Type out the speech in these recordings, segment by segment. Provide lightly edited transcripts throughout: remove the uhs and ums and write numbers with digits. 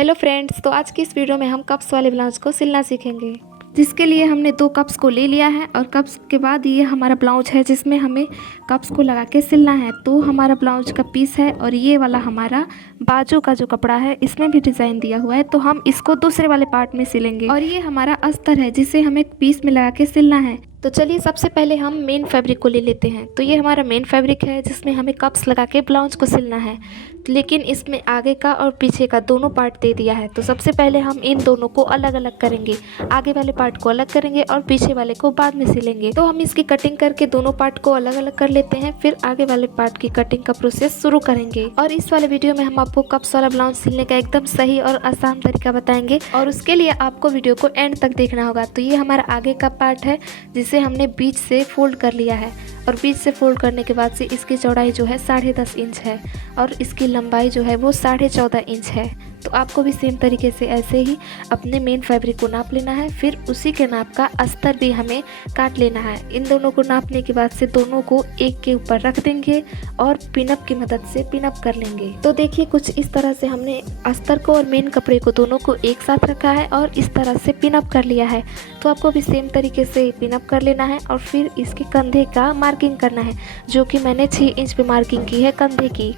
Hello friends, तो आज की इस वीडियो में हम कप्स वाले ब्लाउज को सिलना सीखेंगे। जिसके लिए हमने 2 कप्स को ले लिया है और कप्स के बाद ये हमारा ब्लाउज है जिसमें हमें कप्स को लगा के सिलना है। तो हमारा ब्लाउज का पीस है और ये वाला हमारा बाजू का जो कपड़ा है इसमें भी डिज़ाइन दिया हुआ है, तो हम इसको दूसरे वाले पार्ट में सिलेंगे। और ये हमारा अस्तर है जिसे हमें पीस में लगा के सिलना है। तो चलिए सबसे पहले हम मेन फैब्रिक को ले लेते हैं। तो ये हमारा मेन फैब्रिक है जिसमें हमें कप्स लगा के ब्लाउज को सिलना है, लेकिन इसमें आगे का और पीछे का दोनों पार्ट दे दिया है। तो सबसे पहले हम इन दोनों को अलग अलग करेंगे, आगे वाले पार्ट को अलग करेंगे और पीछे वाले को बाद में सिलेंगे। तो हम इसकी कटिंग करके दोनों पार्ट को अलग अलग कर लेते हैं, फिर आगे वाले पार्ट की कटिंग का प्रोसेस शुरू करेंगे। और इस वाले वीडियो में हम आपको कप्स वाला ब्लाउज सिलने का एकदम सही और आसान तरीका बताएंगे, और उसके लिए आपको वीडियो को एंड तक देखना होगा। तो ये हमारा आगे का पार्ट है जिसे हमने बीच से फोल्ड कर लिया है, और बीच से फोल्ड करने के बाद से इसकी चौड़ाई जो है 10.5 इंच है और इसकी लंबाई जो है वो 14.5 इंच है। तो आपको भी सेम तरीके से ऐसे ही अपने मेन फैब्रिक को नाप लेना है, फिर उसी के नाप का अस्तर भी हमें काट लेना है। इन दोनों को नापने के बाद से दोनों को एक के ऊपर रख देंगे और पिनअप की मदद से पिनअप कर लेंगे। तो देखिए कुछ इस तरह से हमने अस्तर को और मेन कपड़े को दोनों को एक साथ रखा है और इस तरह से पिनअप कर लिया है। तो आपको भी सेम तरीके से पिनअप कर लेना है और फिर इसके कंधे का मार्किंग करना है, जो कि मैंने 6 इंच पे मार्किंग की है कंधे की।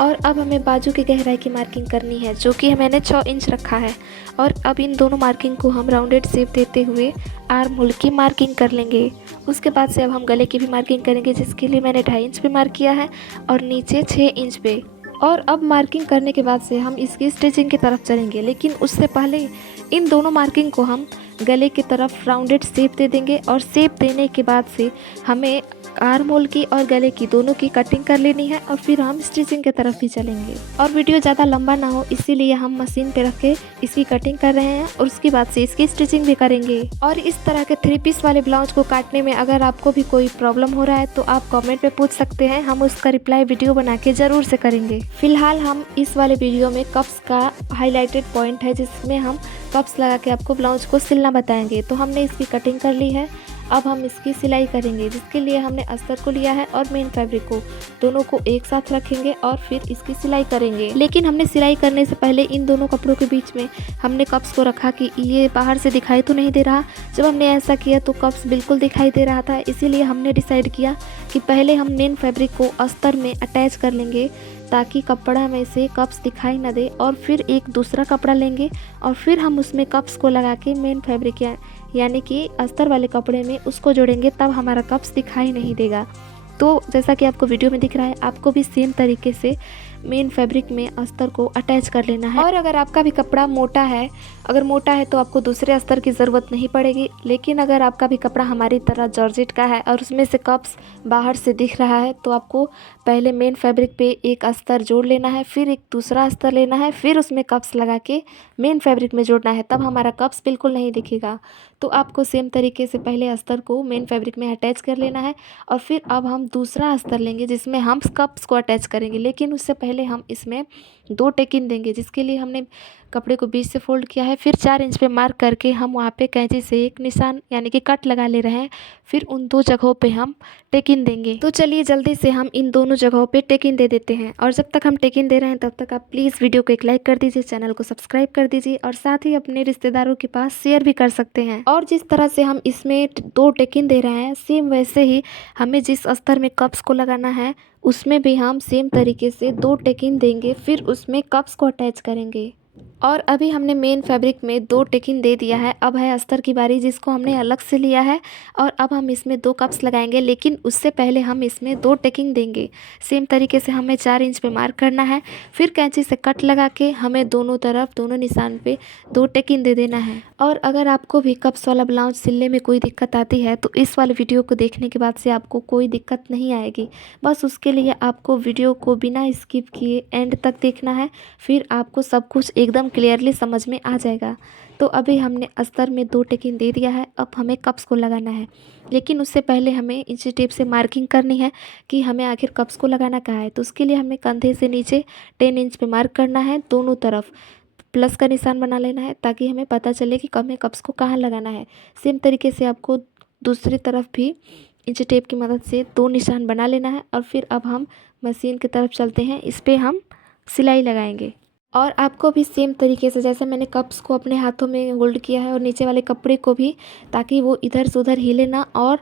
और अब हमें बाजू की गहराई की मार्किंग करनी है, जो कि मैंने 6 इंच रखा है। और अब इन दोनों मार्किंग को हम राउंडेड शेप देते हुए आर्म होल की मार्किंग कर लेंगे। उसके बाद से अब हम गले की भी मार्किंग करेंगे, जिसके लिए मैंने 2.5 इंच पे मार्क किया है और नीचे 6 इंच पे। और अब मार्किंग करने के बाद से हम इसकी स्टिचिंग की तरफ चलेंगे, लेकिन उससे पहले इन दोनों मार्किंग को हम गले की तरफ राउंडेड शेप दे देंगे। और शेप देने के बाद से हमें आर्म होल की और गले की दोनों की कटिंग कर लेनी है और फिर हम स्टिचिंग की तरफ भी चलेंगे। और वीडियो ज़्यादा लंबा ना हो इसीलिए हम मशीन पे रख के इसकी कटिंग कर रहे हैं और उसके बाद से इसकी स्टिचिंग भी करेंगे। और इस तरह के 3 पीस वाले ब्लाउज को काटने में अगर आपको भी कोई प्रॉब्लम हो रहा है तो आप कमेंट में पूछ सकते हैं, हम उसका रिप्लाई वीडियो बना के ज़रूर से करेंगे। फिलहाल हम इस वाले वीडियो में कप्स का हाईलाइटेड पॉइंट है जिसमें हम कप्स लगा के आपको ब्लाउज को सिलना बताएंगे। तो हमने इसकी कटिंग कर ली है, अब हम इसकी सिलाई करेंगे, जिसके लिए हमने अस्तर को लिया है और मेन फैब्रिक को, दोनों को एक साथ रखेंगे और फिर इसकी सिलाई करेंगे। लेकिन हमने सिलाई करने से पहले इन दोनों कपड़ों के बीच में हमने कप्स को रखा कि ये बाहर से दिखाई तो नहीं दे रहा। जब हमने ऐसा किया तो कप्स बिल्कुल दिखाई दे रहा था, इसीलिए हमने डिसाइड किया कि पहले हम मेन फैब्रिक को अस्तर में अटैच कर लेंगे ताकि कपड़ा में से कप्स दिखाई न दे, और फिर एक दूसरा कपड़ा लेंगे और फिर हम उसमें कप्स को लगा के मेन फैब्रिक यानी कि अस्तर वाले कपड़े में उसको जोड़ेंगे, तब हमारा कप्स दिखाई नहीं देगा। तो जैसा कि आपको वीडियो में दिख रहा है, आपको भी सेम तरीके से मेन फैब्रिक में अस्तर को अटैच कर लेना है। और अगर आपका भी कपड़ा मोटा है, अगर मोटा है तो आपको दूसरे अस्तर की ज़रूरत नहीं पड़ेगी। लेकिन अगर आपका भी कपड़ा हमारी तरह जॉर्जेट का है और उसमें से कप्स बाहर से दिख रहा है, तो आपको पहले मेन फैब्रिक पे एक अस्तर जोड़ लेना है, फिर एक दूसरा अस्तर लेना है, फिर उसमें कप्स लगा के मेन फैब्रिक में जोड़ना है, तब हमारा कप्स बिल्कुल नहीं दिखेगा। तो आपको सेम तरीके से पहले अस्तर को मेन फैब्रिक में अटैच कर लेना है और फिर अब हम दूसरा अस्तर लेंगे जिसमें हम कप्स को अटैच करेंगे। लेकिन उससे पहले हम इसमें 2 टेकिन देंगे, जिसके लिए हमने कपड़े को बीच से फोल्ड किया है, फिर 4 इंच पे मार्क करके हम वहाँ पे कैंची से एक निशान यानी कि कट लगा ले रहे हैं, फिर उन 2 जगहों पे हम टेकिन देंगे। तो चलिए जल्दी से हम इन दोनों जगहों पे टेकिन दे देते हैं। और जब तक हम टेकिन दे रहे हैं तब तक आप प्लीज़ वीडियो को एक लाइक कर दीजिए, चैनल को सब्सक्राइब कर दीजिए और साथ ही अपने रिश्तेदारों के पास शेयर भी कर सकते हैं। और जिस तरह से हम इसमें 2 टेकिन दे रहे हैं, सेम वैसे ही हमें जिस अस्तर में कप्स को लगाना है उसमें भी हम सेम तरीके से 2 टेकिन देंगे, फिर उसमें कप्स को अटैच करेंगे। और अभी हमने मेन फैब्रिक में 2 टेकिन दे दिया है, अब है अस्तर की बारी जिसको हमने अलग से लिया है। और अब हम इसमें 2 कप्स लगाएंगे, लेकिन उससे पहले हम इसमें 2 टेकिन देंगे। सेम तरीके से हमें 4 इंच पे मार्क करना है, फिर कैंची से कट लगा के हमें दोनों तरफ दोनों निशान पे 2 टेकिन दे देना है। और अगर आपको भी कप्स वाला ब्लाउज सिलने में कोई दिक्कत आती है तो इस वाले वीडियो को देखने के बाद से आपको कोई दिक्कत नहीं आएगी। बस उसके लिए आपको वीडियो को बिना स्किप किए एंड तक देखना है, फिर आपको सब कुछ एकदम क्लियरली समझ में आ जाएगा। तो अभी हमने अस्तर में 2 टेकिन दे दिया है, अब हमें कप्स को लगाना है। लेकिन उससे पहले हमें इंची टेप से मार्किंग करनी है कि हमें आखिर कप्स को लगाना कहाँ है। तो उसके लिए हमें कंधे से नीचे 10 इंच पे मार्क करना है, दोनों तरफ प्लस का निशान बना लेना है ताकि हमें पता चले कि हमें कप्स को कहाँ लगाना है। सेम तरीके से आपको दूसरी तरफ भी इंची टेप की मदद से 2 निशान बना लेना है। और फिर अब हम मशीन की तरफ चलते हैं, इस पर हम सिलाई लगाएंगे। और आपको भी सेम तरीके से जैसे मैंने कप्स को अपने हाथों में होल्ड किया है और नीचे वाले कपड़े को भी, ताकि वो इधर से उधर हिले ना और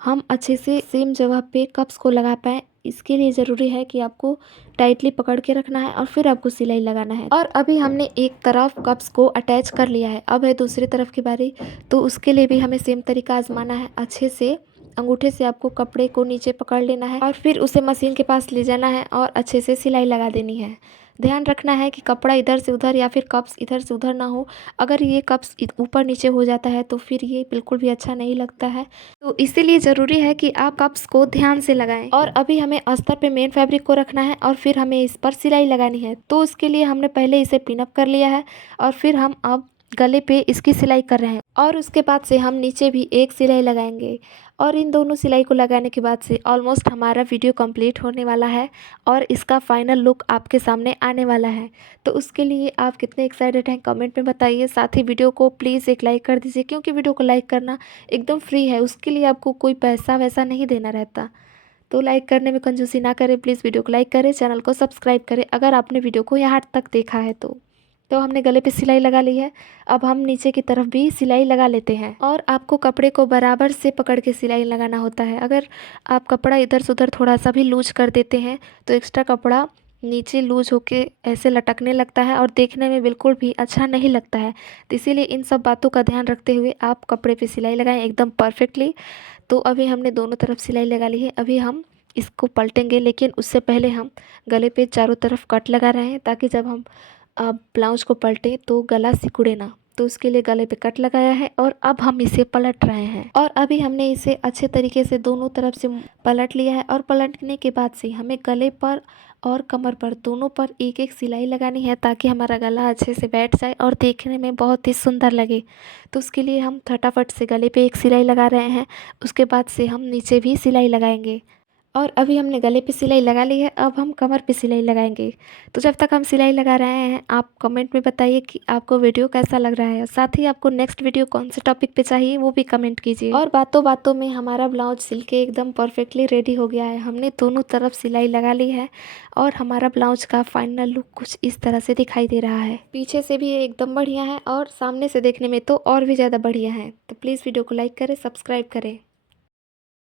हम अच्छे से सेम जगह पे कप्स को लगा पाएँ। इसके लिए ज़रूरी है कि आपको टाइटली पकड़ के रखना है और फिर आपको सिलाई लगाना है। और अभी हमने एक तरफ कप्स को अटैच कर लिया है, अब है दूसरी तरफ की बारी। तो उसके लिए भी हमें सेम तरीका आजमाना है। अच्छे से अंगूठे से आपको कपड़े को नीचे पकड़ लेना है और फिर उसे मशीन के पास ले जाना है और अच्छे से सिलाई लगा देनी है। ध्यान रखना है कि कपड़ा इधर से उधर या फिर कप्स इधर से उधर ना हो। अगर ये कप्स ऊपर नीचे हो जाता है तो फिर ये बिल्कुल भी अच्छा नहीं लगता है। तो इसीलिए ज़रूरी है कि आप कप्स को ध्यान से लगाएं। और अभी हमें अस्तर पे मेन फैब्रिक को रखना है और फिर हमें इस पर सिलाई लगानी है। तो उसके लिए हमने पहले इसे पिनअप कर लिया है और फिर हम अब गले पे इसकी सिलाई कर रहे हैं और उसके बाद से हम नीचे भी एक सिलाई लगाएंगे। और इन दोनों सिलाई को लगाने के बाद से ऑलमोस्ट हमारा वीडियो कंप्लीट होने वाला है और इसका फाइनल लुक आपके सामने आने वाला है। तो उसके लिए आप कितने एक्साइटेड हैं कमेंट में बताइए। साथ ही वीडियो को प्लीज़ एक लाइक कर दीजिए, क्योंकि वीडियो को लाइक करना एकदम फ्री है, उसके लिए आपको कोई पैसा वैसा नहीं देना रहता। तो लाइक करने में कंजूसी ना करें, प्लीज़ वीडियो को लाइक करें, चैनल को सब्सक्राइब करें अगर आपने वीडियो को यहाँ तक देखा है तो हमने गले पे सिलाई लगा ली है। अब हम नीचे की तरफ भी सिलाई लगा लेते हैं और आपको कपड़े को बराबर से पकड़ के सिलाई लगाना होता है। अगर आप कपड़ा इधर से उधर थोड़ा सा भी लूज कर देते हैं तो एक्स्ट्रा कपड़ा नीचे लूज होके ऐसे लटकने लगता है और देखने में बिल्कुल भी अच्छा नहीं लगता है। तो इसीलिए इन सब बातों का ध्यान रखते हुए आप कपड़े पे सिलाई लगाएं एकदम परफेक्टली। तो अभी हमने दोनों तरफ सिलाई लगा ली है। अभी हम इसको पलटेंगे, लेकिन उससे पहले हम गले पे चारों तरफ कट लगा रहे हैं ताकि जब हम ब्लाउज़ को पलटें तो गला सिकुड़े ना। तो उसके लिए गले पे कट लगाया है और अब हम इसे पलट रहे हैं। और अभी हमने इसे अच्छे तरीके से दोनों तरफ से पलट लिया है और पलटने के बाद से हमें गले पर और कमर पर दोनों पर एक एक सिलाई लगानी है ताकि हमारा गला अच्छे से बैठ जाए और देखने में बहुत ही सुंदर लगे। तो उसके लिए हम फटाफट से गले पे एक सिलाई लगा रहे हैं, उसके बाद से हम नीचे भी सिलाई लगाएंगे। और अभी हमने गले पे सिलाई लगा ली है, अब हम कमर पे सिलाई लगाएंगे। तो जब तक हम सिलाई लगा रहे हैं आप कमेंट में बताइए कि आपको वीडियो कैसा लग रहा है। साथ ही आपको नेक्स्ट वीडियो कौन से टॉपिक पे चाहिए वो भी कमेंट कीजिए। और बातों बातों में हमारा ब्लाउज सिल के एकदम परफेक्टली रेडी हो गया है। हमने दोनों तरफ सिलाई लगा ली है और हमारा ब्लाउज का फाइनल लुक कुछ इस तरह से दिखाई दे रहा है। पीछे से भी एकदम बढ़िया है और सामने से देखने में तो और भी ज़्यादा बढ़िया है। तो प्लीज़ वीडियो को लाइक करें, सब्सक्राइब करें।